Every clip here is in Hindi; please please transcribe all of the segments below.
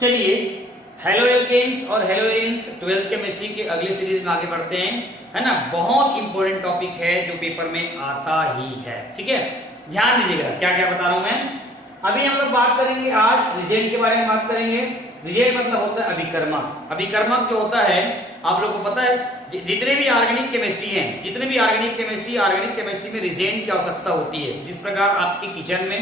चलिए हेलो एल्केन्स और हेलो एरिन्स 12th केमिस्ट्री के अगले सीरीज में आगे बढ़ते हैं, है ना। बहुत इंपॉर्टेंट टॉपिक है जो पेपर में आता ही है, ठीक है। ध्यान दीजिएगा क्या क्या बता रहा हूं मैं। अभी हम लोग बात करेंगे आज रिजेंट के बारे में बात करेंगे। रिजेंट मतलब होता है अभिकर्मक। अभिकर्मक जो होता है आप लोग को पता है, जितने भी ऑर्गेनिक केमिस्ट्री हैं, जितने भी ऑर्गेनिक केमिस्ट्री में रिजेंट की आवश्यकता होती है। जिस प्रकार आपके किचन में,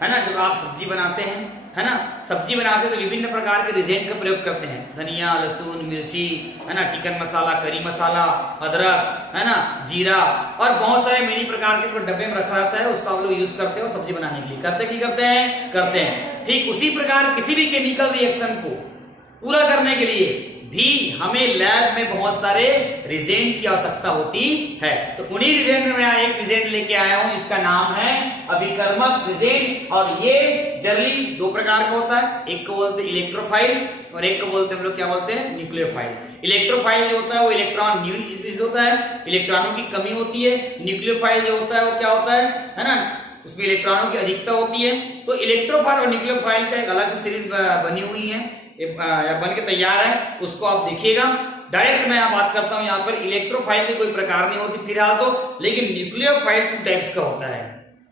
है ना, जब आप सब्जी बनाते हैं, है ना, सब्जी बनाते हैं तो विभिन्न प्रकार के रिजेंट का प्रयोग करते हैं। धनिया, लहसुन, मिर्ची, है ना, चिकन मसाला, करी मसाला, अदरक, है ना, जीरा और बहुत सारे मिनी प्रकार के डब्बे में रखा रहता है। उसको आप लोग यूज करते हो सब्जी बनाने के लिए। करते हैं। ठीक उसी प्रकार किसी भी केमिकल रिएक्शन को पूरा करने के लिए भी हमें लैब में बहुत सारे रिजेंट की आवश्यकता होती है। तो उन्हीं रिजेंट में मैं एक रिजेंट लेके आया हूं जिसका नाम है अभिकर्मक रिजेंट। और ये जनरली दो प्रकार का होता है। एक को बोलते हैं इलेक्ट्रोफाइल और एक को बोलते हैं हम लोग क्या बोलते हैं, न्यूक्लियोफाइल। इलेक्ट्रोफाइल जो होता है वो इलेक्ट्रॉन न्यूक्लियस होता है, इलेक्ट्रॉनों की कमी होती है। न्यूक्लियोफाइल जो होता है वो क्या होता है ना, उसमें इलेक्ट्रॉनों की अधिकता होती है। तो इलेक्ट्रोफाइल और न्यूक्लियोफाइल का एक अलग से सीरीज बनी हुई है, बन के तैयार है, उसको आप देखिएगा। डायरेक्ट मैं बात करता हूं यहाँ पर। इलेक्ट्रोफाइल में कोई प्रकार नहीं होती फिलहाल तो, लेकिन न्यूक्लियोफाइल 2 टाइप्स का होता है।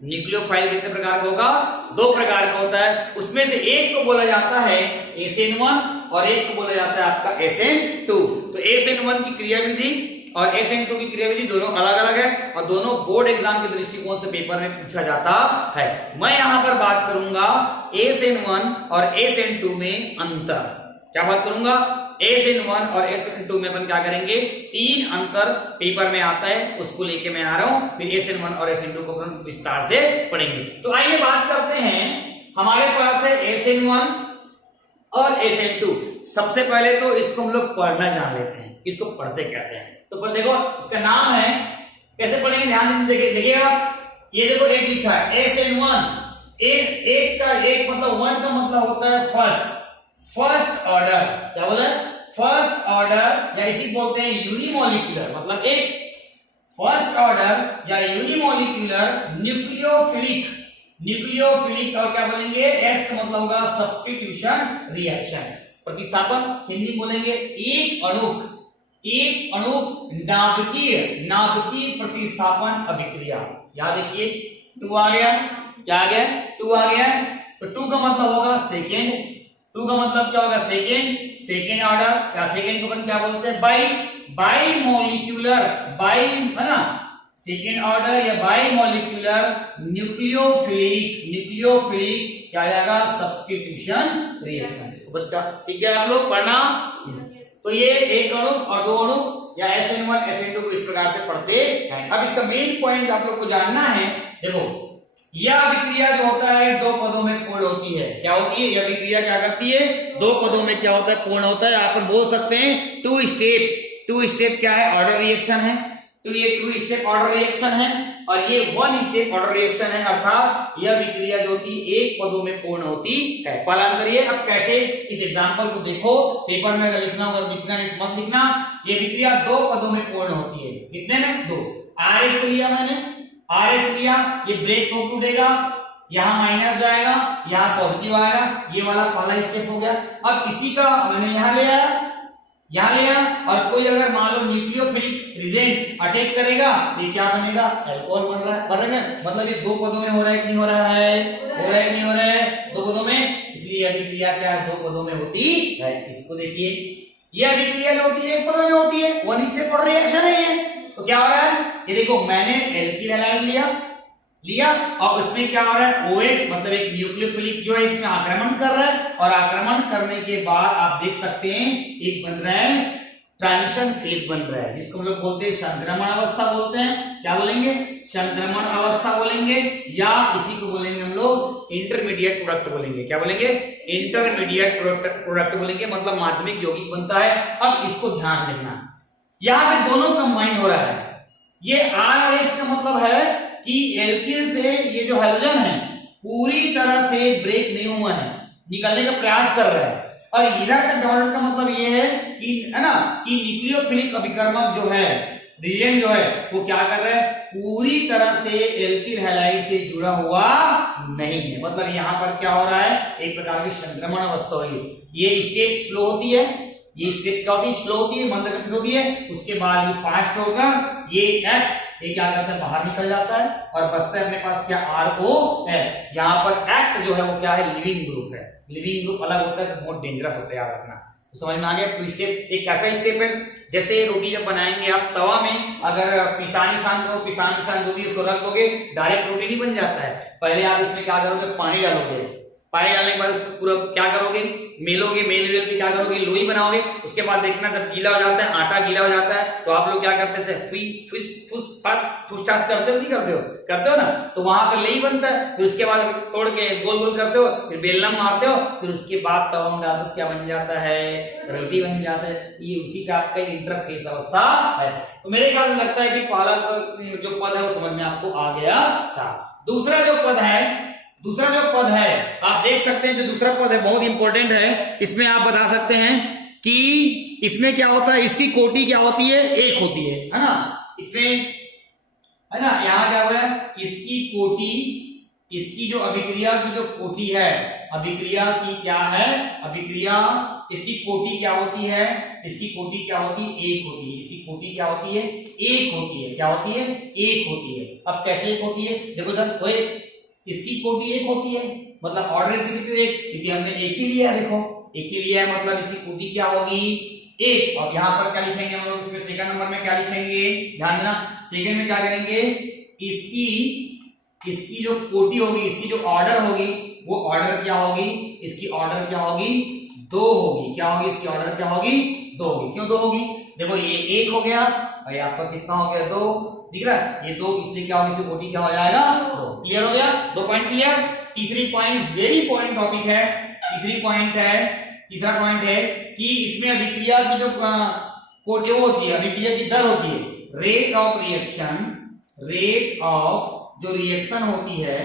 न्यूक्लियोफाइल कितने प्रकार का होगा? 2 प्रकार का होता है। उसमें से एक को बोला जाता है SN1 और एक को बोला जाता है आपका SN2। तो SN1 की क्रियाविधि और SN2 की क्रियाविधि दोनों अलग अलग है और दोनों बोर्ड एग्जाम के दृष्टिकोण से पेपर में पूछा जाता है। मैं यहां पर बात करूंगा SN1 और SN2 में अंतर। क्या बात करूंगा? SN1 और SN2 में अपन क्या करेंगे, 3 अंतर पेपर में आता है, उसको लेके मैं आ रहा हूं। फिर SN1 और SN2 को अपन विस्तार से पढ़ेंगे। तो आइए बात करते हैं। हमारे पास है SN1 और SN2। सबसे पहले तो इसको हम लोग पढ़ना जान लेते हैं, इसको पढ़ते कैसे हैं। तो पर देखो इसका नाम है, कैसे पढ़ेंगे ध्यान देखिएगा। ये देखो एक लिखा है SN1। एक मतलब 1 का मतलब होता है फर्स्ट ऑर्डर। क्या बोला है? फर्स्ट ऑर्डर, या इसी बोलते हैं यूनिमोलिक्यूलर, मतलब एक फर्स्ट ऑर्डर या यूनिमोलिक्यूलर न्यूक्लियोफिलिक। और क्या बोलेंगे? S का मतलब होगा सब्स्टिट्यूशन रिएक्शन, प्रतिस्थापन। हिंदी बोलेंगे एक अणु नाभिकीय प्रतिस्थापन अभिक्रिया। याद रखिए 2 आ गया। क्या आ गया? 2 आ गया। तो 2 का मतलब होगा सेकेंड। 2 का मतलब क्या होगा? सेकेंड ऑर्डर, या सेकेंड को अपन क्या बोलते हैं? बाई मॉलिक्यूलर, है ना, सेकेंड ऑर्डर या बाई मॉलिक्यूलर न्यूक्लियोफिलिक क्या आएगा? Substitution reaction. बच्चा सीख गया आप लोग पढ़ना। तो ये एक अणु और 2 अणु या SN1 SN2 को इस प्रकार से पढ़ते हैं। अब इसका मेन पॉइंट आप लोग को जानना है। देखो यह अभिक्रिया जो होता है 2 पदों में पूर्ण होती है। क्या होती है? यह अभिक्रिया क्या करती है? 2 पदों में क्या होता है? पूर्ण होता है। आप बोल सकते हैं 2 स्टेप क्या है? ऑर्डर रिएक्शन है। तो ये 2 स्टेप ऑर्डर रिएक्शन है और ये 1 स्टेप ऑर्डर रिएक्शन है। अर्थात यह विक्रिया जो होती है 1 पदों में पूर्ण होती है। पहला अंतर ये। अब कैसे? इस एग्जांपल को देखो, पेपर में अगर लिखना होगा लिखना, नहीं मत लिखना। ये विक्रिया 2 पदों में पूर्ण होती है। कितने में? 2। RH लिया मैंने, RH लिया, ये ब्रेक को टूटेगा, यहाँ माइनस जाएगा, यहाँ पॉजिटिव आएगा। ये वाला पहला स्टेप हो गया। अब इसी का मैंने यहाँ ले आया और कोई अगर मान लो न्यूक्लियोफिलिक रिजेंट अटैक करेगा, ये क्या बनेगा? अल्कोहल बन रहा है। मतलब ये 2 पदों में हो रहा है कि नहीं हो रहा है? हो रहा है कि नहीं हो रहा है? 2 पदों में। इसलिए अभिक्रिया क्या है? 2 पदों में होती है। इसको देखिए, ये अभिक्रिया जो होती है 1 पदों में होती है। 1 स्टेप ऑर्डर रिएक्शन है ये। तो क्या हो रहा है? ये देखो मैंने एल्किल हैलाइड लिया और उसमें क्या हो रहा है? OH मतलब एक न्यूक्लियोफिलिक जो है इसमें आक्रमण कर रहा है। और आक्रमण करने के बाद आप देख सकते हैं एक बन रहा है ट्रांजिशन फेज बन रहा है, जिसको हम लोग बोलते हैं संक्रमण अवस्था बोलते हैं। क्या बोलेंगे? संक्रमण अवस्था बोलेंगे, या इसी को बोलेंगे हम लोग इंटरमीडिएट प्रोडक्ट बोलेंगे। क्या बोलेंगे? इंटरमीडिएट प्रोडक्ट बोलेंगे, मतलब माध्यमिक यौगिक बनता है। अब इसको ध्यान रखना, यहाँ पे दोनों कंबाइन हो रहा है। ये RH का मतलब है कि एल्किल से ये जो हाइड्रोजन है पूरी तरह से ब्रेक नहीं हुआ है, निकलने का प्रयास कर रहा है। और इधर का डॉट का मतलब ये है कि, है ना, कि न्यूक्लियोफिलिक अभिकर्मक जो है, रिएजेंट जो है वो क्या कर रहा है? पूरी तरह से एल्किल हैलाइड से जुड़ा हुआ नहीं है। मतलब यहाँ पर क्या हो रहा है, एक प्रकार की संक्रमण अवस्था होगी। ये स्टेप स्लो होती है, ये स्टेप क्या होती है, स्लो होती है, मंद गति से होती है। उसके बाद ये फास्ट होगा, ये एक्स ये क्या करता है, बाहर निकल जाता है और बचता है अपने पास क्या, ROH। यहाँ पर एक्स जो है वो क्या है, लिविंग ग्रुप है। लिविंग ग्रुप अलग होता है तो बहुत डेंजरस होता है, याद रखना। तो समझ में आ गया। टू स्टेप एक कैसा स्टेप है, जैसे रोटी जब बनाएंगे आप तवा में, अगर पिसान जो भी उसको रख दोगे डायरेक्ट रोटी नहीं बन जाता है। पहले आप इसमें क्या करोगे, पानी डालोगे, पानी डालने के बाद उसको पूरा क्या करोगे, मेलोगे, मेल के क्या करोगे, लोई बनाओगे। उसके बाद देखना जब गीला हो जाता है, आटा गीला हो जाता है, तो आप लोग क्या करते हैं, फुस करते हो, नहीं करते हो, करते हो ना। तो वहां पर लई बनता है, फिर उसके बाद तोड़ के गोल गोल करते हो, फिर बेलना मारते हो, फिर उसके बाद तवा में डालते हो, क्या बन जाता है, रोटी बन जाता है। ये उसी का आपका इंटरफेस अवस्था है। तो मेरे ख्याल से लगता है कि पहला जो पद है वो समझ में आपको आ गया था। दूसरा जो पद है आप देख सकते हैं, जो दूसरा पद है बहुत इंपॉर्टेंट है। इसमें आप बता सकते हैं कि इसमें क्या होता है, इसकी कोटि क्या होती है, एक होती है ना। इसमें है ना, यहाँ क्या हो रहा है, इसकी कोटि, इसकी जो अभिक्रिया की जो कोटि है, अभिक्रिया की क्या है, अभिक्रिया इसकी कोटि क्या होती है, इसकी कोटि क्या होती है, एक होती है। इसकी कोटि क्या होती है, एक होती है। क्या होती है, एक होती है। अब कैसे एक होती है, देखो जब कोई इसकी कोटि एक होती है, मतलब ऑर्डर से एक, क्योंकि हमने एक ही लिया है, देखो एक ही लिया है, मतलब इसकी कोटि क्या होगी, एक। और यहाँ पर क्या लिखेंगे हम लोग, इसमें सेकंड नंबर में क्या लिखेंगे, ध्यान देना, सेकंड में क्या करेंगे, इसकी जो कोटि होगी, इसकी जो ऑर्डर होगी, वो ऑर्डर क्या होगी, इसकी ऑर्डर क्या होगी, 2 होगी। क्या होगी, इसकी ऑर्डर क्या होगी, 2 होगी। क्यों 2 होगी, देखो ये 1 हो गया और आपका कितना हो गया, 2, दिख रहा है, ये 2, इसलिए क्या होगी, इसकी कोटि क्या हो जाएगा, 2। क्लियर हो गया, 2 पॉइंट क्लियर। तीसरी पॉइंट वेरी इंपॉर्टेंट टॉपिक है, तीसरा पॉइंट है कि इसमें अभिक्रिया की जो कोटि होती है, अभिक्रिया की दर होती है, रेट ऑफ जो रिएक्शन होती है,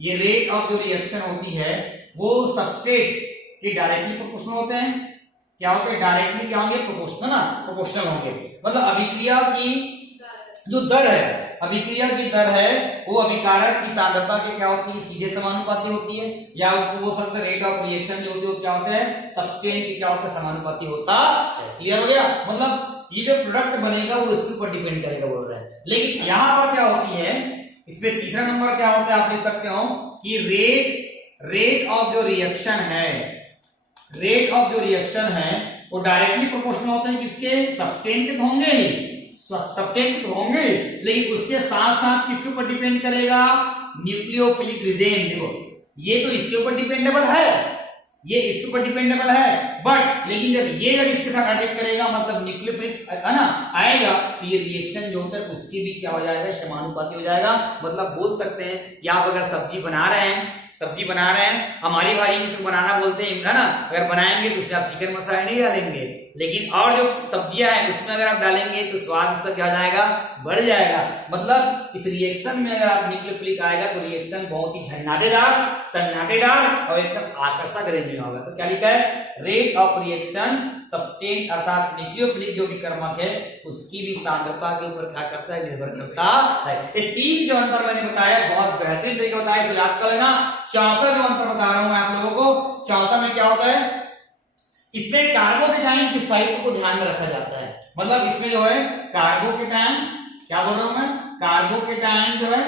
ये रेट ऑफ जो रिएक्शन होती है वो सबस्ट्रेट के डायरेक्टली प्रोपोर्शनल होते हैं। क्या होते हैं, डायरेक्टली क्या होंगे, प्रोपोर्शनल होंगे। मतलब अभिक्रिया की जो दर है, अभिक्रिया की दर है वो अभिकारक की सांद्रता के क्या होती है, सीधे समानुपाती होती है, या उसको बोल सकते हैं रेट ऑफ रिएक्शन जो होती है वो क्या होता है, सबस्टेंट की क्या होता है, समानुपाती होता है। क्लियर हो गया, मतलब ये जो प्रोडक्ट बनेगा वो इसके ऊपर डिपेंड करेगा बोल रहा है। लेकिन यहां पर क्या होती है, इसमें तीसरा नंबर क्या होता है, आप देख सकते हो कि रेट ऑफ जो रिएक्शन है वो डायरेक्टली प्रोपोर्शनल होते हैं किसके, सबस्टेंट के होंगे ही, सबस्टेंट तो होंगे, लेकिन उसके साथ साथ किसके ऊपर डिपेंड करेगा, न्यूक्लियोफिलिक रीजन। देखो ये तो इसके ऊपर डिपेंडेबल है, ये इसके ऊपर डिपेंडेबल है, बट लेकिन जब इसके साथ अटैक करेगा, मतलब न्यूक्लियोफिलिक है ना आएगा, तो ये रिएक्शन जो होता है उसकी भी क्या हो जाएगा, समानुपाती हो जाएगा। मतलब बोल सकते हैं कि आप अगर सब्जी बना रहे हैं, हमारी भाई जिसको बनाना बोलते हैं है ना, अगर बनाएंगे तो उसमें आप चिकन मसाला नहीं डालेंगे, लेकिन और जो सब्जियां हैं उसमें अगर आप डालेंगे तो स्वाद उसका क्या हो जाएगा, बढ़ जाएगा। मतलब इस रिएक्शन में अगर आप न्यूक्लियोफिलिक आएगा तो रिएक्शन बहुत ही सन्नाटेदार और एकदम आकर्षक रेंज में होगा। तो क्या लिखा है, रेट ऑफ रिएक्शन सबस्टेंट अर्थात न्यूक्लियोफिलिक जो विकर्मक है उसकी भी सांद्रता के ऊपर क्या करता है, निर्भर करता है। ये 3 जो अंतर मैंने बताया बहुत बेहतरीन तरीके बताया, इसको याद कर लेना। चौथा जो अंतर बता रहा हूं मैं आप लोगों को, चौथा में क्या होता है, इसमें कार्बोकेटाइन की स्थायित्व को ध्यान में रखा जाता है। मतलब इसमें जो है कार्बोकेटाइन, क्या बोल रहा हूं मैं, कार्बोकेटाइन जो है,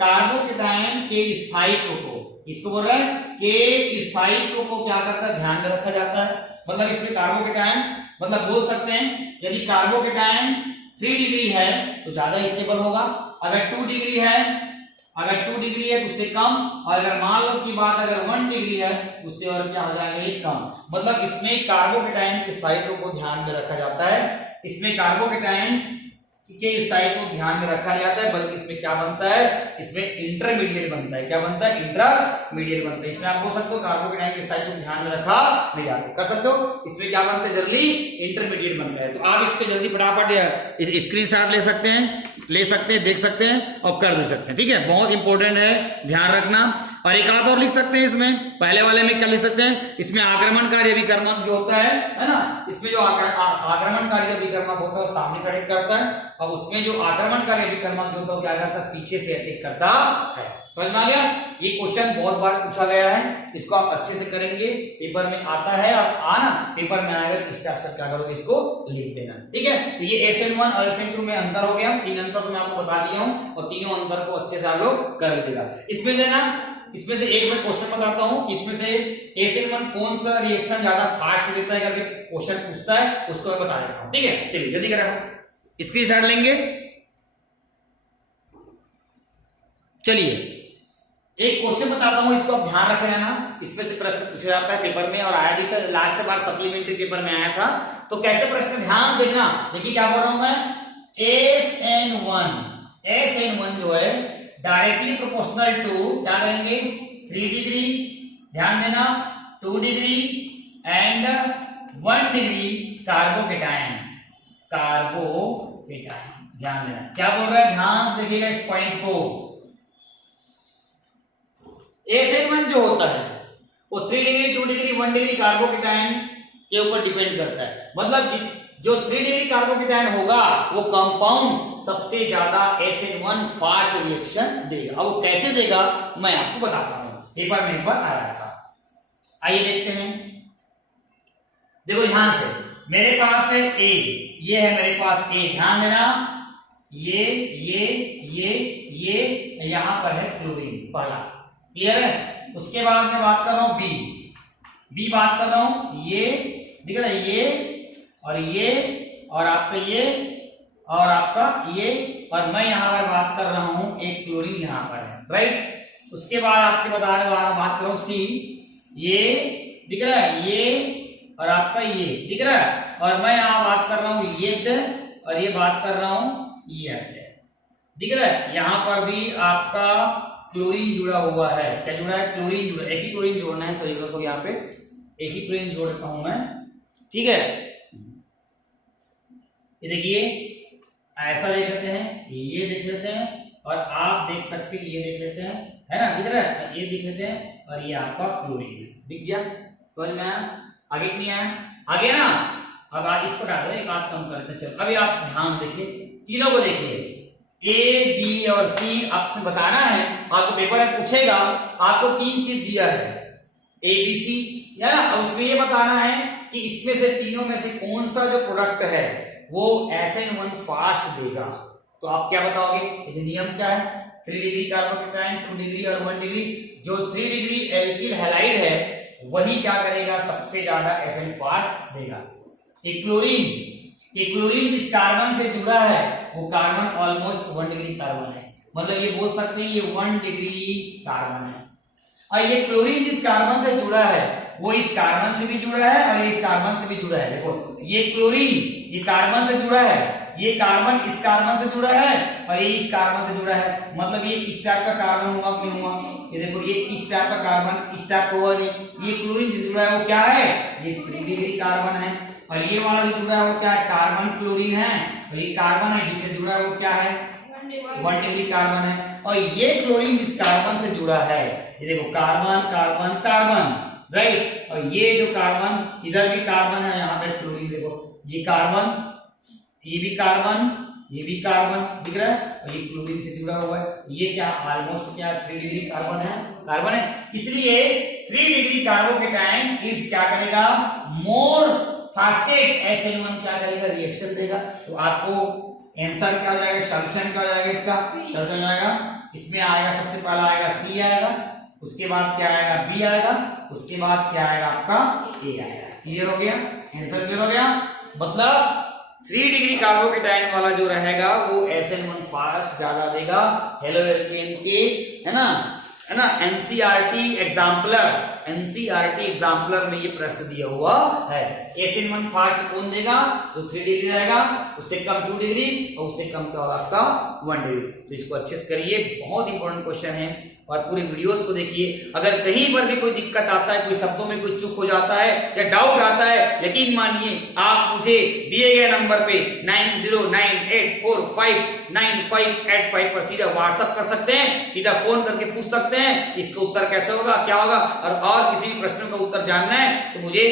कार्बोकेटाइन के स्थायित्व को, इसको बोल रहा है के स्थायित्व को क्या करता है, ध्यान में रखा जाता है। मतलब इसमें कार्बोकेटाइन, मतलब बोल सकते हैं यदि कार्बोकेटाइन 3 डिग्री है तो ज्यादा स्टेबल होगा, अगर 2 डिग्री है तो उससे कम, और अगर मान लो की बात अगर 1 डिग्री है उससे और क्या हो जाएगा, ये कम। मतलब इसमें कार्बोकेटाइन के स्थायित्व को ध्यान में रखा जाता है, इसमें कार्बोकेटाइन के स्थायित्व को ध्यान में रखा जाता है, बल्कि इसमें क्या बनता है, इसमें इंटरमीडिएट बनता है। क्या बनता है, इंटरमीडिएट बनता है। इसमें आप बोल सकते हो कार्बोकेटाइन के स्थायित्व को ध्यान में रखा नहीं जाता, कर सकते हो, इसमें क्या बनता है, जल्दी इंटरमीडिएट बनता है। तो आप इस पे जल्दी फटाफट स्क्रीनशॉट ले सकते हैं, देख सकते हैं और कर दे सकते हैं। ठीक है, बहुत इंपॉर्टेंट है, ध्यान रखना। और एक आध और लिख सकते हैं इसमें, पहले वाले में क्या लिख सकते हैं, इसमें आक्रमणकारी विकर्मक जो होता है ना, इसमें जो आक्रमणकारी जो विकर्मक होता है वो सामने साइड करता है, और उसमें जो आक्रमणकारी विक्रमक जो होता है क्या करता है, पीछे से अटैक करता है। समझ में आ गया? ये क्वेश्चन बहुत बार पूछा गया है, इसको आप अच्छे से करेंगे, पेपर में आता है और आना पेपर में आएगा, इस टाइप से क्या करोगे, इसको लिख देना। ठीक है, तो ये SN1 और SN2 में अंतर हो गया, 3 अंतर तो मैं आपको बता दिया हूं और तीनों अंतर को अच्छे से आप लोग कर लीजिएगा। इसमें से एक मैं क्वेश्चन बताता हूं, इसमें से SN1 कौन सा रिएक्शन ज्यादा फास्ट देता है करके क्वेश्चन पूछता है, उसको मैं बता देता हूं। ठीक है, चलिए जल्दी करें, स्क्रीनशॉट लेंगे। चलिए एक क्वेश्चन बताता हूं, इसको आप ध्यान रखे रहना, इसमें से प्रश्न पूछा जाता है पेपर में और आया भी था लास्ट बार, सप्लीमेंट्री पेपर में आया था। तो कैसे प्रश्न, ध्यान से देखना। देखिए क्या बोल रहा हूं मैं, SN1 जो है डायरेक्टली प्रोपोर्शनल टू क्या करेंगे, 3 डिग्री, ध्यान देना 2 डिग्री एंड 1 डिग्री कार्बोकेटायन, ध्यान देना क्या बोल रहा है, ध्यान से देखिएगा इस पॉइंट को। SN1 जो होता है वो 3 डिग्री 2 डिग्री 1 डिग्री कार्बोकेटायन के ऊपर डिपेंड करता है। मतलब जो 3 डिग्री कार्बोकेटायन होगा वो कंपाउंड सबसे ज्यादा SN1 फास्ट रिएक्शन देगा। अब वो कैसे देगा मैं आपको बताता हूं, पेपर में एक बार आया था। आइए देखते हैं, देखो ध्यान से, मेरे पास है A, ये है मेरे पास A, ध्यान देना, ये यहां पर है क्लोरीन पहला, क्लियर है। उसके बाद मैं बात कर रहा हूं B बात कर रहा हूं, ये दिख रहा है, ये और आपका ये और आपका ये, और मैं यहां पर बात कर रहा हूं एक क्लोरीन यहां पर है, राइट। उसके बाद आपके बात कर रहा हूं C, ये दिख रहा है, ये और आपका ये दिख रहा है, और मैं यहां बात कर रहा हूं ये और ये बात कर रहा हूं ये दिख रहा है। यहां पर भी आपका क्लोरीन जुड़ा हुआ है, क्या जुड़ा है, क्लोरीन जुड़ा, एक ही क्लोरीन जोड़ना है सभी को, यहाँ पे एक ही क्लोरीन जोड़ता हूं मैं, ठीक है। ये देखिए ऐसा देख लेते हैं, ये देख लेते हैं, और आप देख सकते हैं, ये देख लेते हैं, है ना, दिख रहा है, ये देख लेते हैं, और ये आपका क्लोरीन दिख गया, समझ में आया, आगे नहीं आया, आ गया ना। अब आप इसको डाल दो, एक बात कम करते हैं, चलो अभी आप ध्यान देखिए, तीनों को देखिए, A, B और C आपसे बताना है, आपको पेपर में पूछेगा, आपको 3 चीज दिया है A, B, C, है ना। अब उसमें ये बताना है कि इसमें से तीनों में से कौन सा जो प्रोडक्ट है वो SN1 फास्ट देगा। तो आप क्या बताओगे, ये नियम क्या है, 3 डिग्री कार्बोकेटायन, 2 डिग्री और 1 डिग्री, जो 3 डिग्री एल्किल हैलाइड है वही क्या करेगा, सबसे ज्यादा SN फास्ट देगा। क्लोरीन जिस कार्बन से जुड़ा है वो कार्बन ऑलमोस्ट 1 डिग्री कार्बन है, मतलब ये बोल सकते हैं ये 1 डिग्री कार्बन है। और ये क्लोरीन जिस कार्बन से जुड़ा है वो इस कार्बन से भी जुड़ा है और ये इस कार्बन से भी जुड़ा है। देखो ये क्लोरीन ये कार्बन से जुड़ा है, ये कार्बन इस कार्बन से जुड़ा है और ये इस कार्बन से जुड़ा है, मतलब ये इस टाइप का कार्बन हुआ कि नहीं हुआ। ये देखो ये इस टाइप का कार्बन इस टाइप का हुआ नहीं, ये क्लोरीन जिससे जुड़ा है वो क्या है, ये 3 डिग्री कार्बन है, और ये वाला जो जुड़ा है वो क्या है, कार्बन क्लोरीन है, और ये कार्बन है जिससे जुड़ा है वो क्या है, 1 डिग्री कार्बन है। और ये क्लोरीन जिस कार्बन से जुड़ा है, ये देखो कार्बन कार्बन कार्बन, राइट, और ये जो कार्बन इधर भी कार्बन है, यहाँ पे क्लोरीन देखो, ये कार्बन ये भी कार्बन ये भी कार्बन दिख रहा है, और ये क्लोरीन से जुड़ा हुआ है। ये क्या ऑलमोस्ट क्या 3 डिग्री कार्बन है, इसलिए 3 डिग्री कार्बोकेटायन इस क्या करेगा, मोर फास्टेट SN1 क्या करेगा, रिएक्शन देगा। तो आपको आंसर क्या हो जाएगा, सॉल्यूशन क्या हो जाएगा, इसका सॉल्यूशन आएगा, इसमें आएगा सबसे पहला आएगा C आएगा, उसके बाद क्या आएगा B आएगा, उसके बाद क्या आएगा आपका A आएगा। क्लियर हो गया, आंसर क्लियर हो गया। मतलब 3 डिग्री कार्बोकेटायन वाला जो रहेगा वो SN1 फास्ट ज्यादा देगा हेलो एल्केन के, है ना एनसीईआरटी एग्जाम्पलर में ये प्रश्न दिया हुआ है। SN1 फास्ट कौन देगा, जो 3 डिग्री रहेगा, उससे कम 2 डिग्री और उससे कम क्या होगा आपका 1 डिग्री। तो इसको अच्छे से करिए, बहुत इंपॉर्टेंट क्वेश्चन है, और पूरे वीडियोस को देखिए। अगर कहीं पर भी कोई दिक्कत आता है, कोई शब्दों में कोई चूक हो जाता है या डाउट आता है, यकीन मानिए आप मुझे दिए गए नंबर पे 9098459585 पर सीधा व्हाट्सएप कर सकते हैं, सीधा फोन करके पूछ सकते हैं इसका उत्तर कैसे होगा, क्या होगा। और किसी भी प्रश्नों का उत्तर जानना है तो मुझे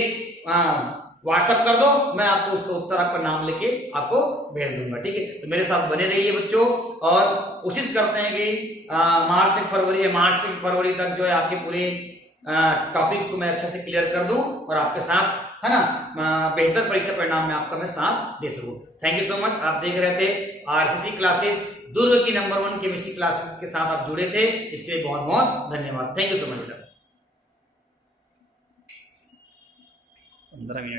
व्हाट्सएप कर दो, मैं आपको उसका उत्तर आपका नाम लेके आपको भेज दूंगा, ठीक है। तो मेरे साथ बने रहिए बच्चों, और कोशिश करते हैं कि मार्च से फरवरी तक जो है आपके पूरे टॉपिक्स को मैं अच्छे से क्लियर कर दूं और आपके साथ, है ना, बेहतर परीक्षा परिणाम में आपका मैं साथ दे सकूं। Thank you so much. आप देख रहे थे आरसीसी क्लासेस, दुर्ग की नंबर 1 केमिस्ट्री क्लासेस के साथ आप जुड़े थे, इसके लिए बहुत बहुत धन्यवाद। थैंक यू सो मच बेटा। 15 मिनट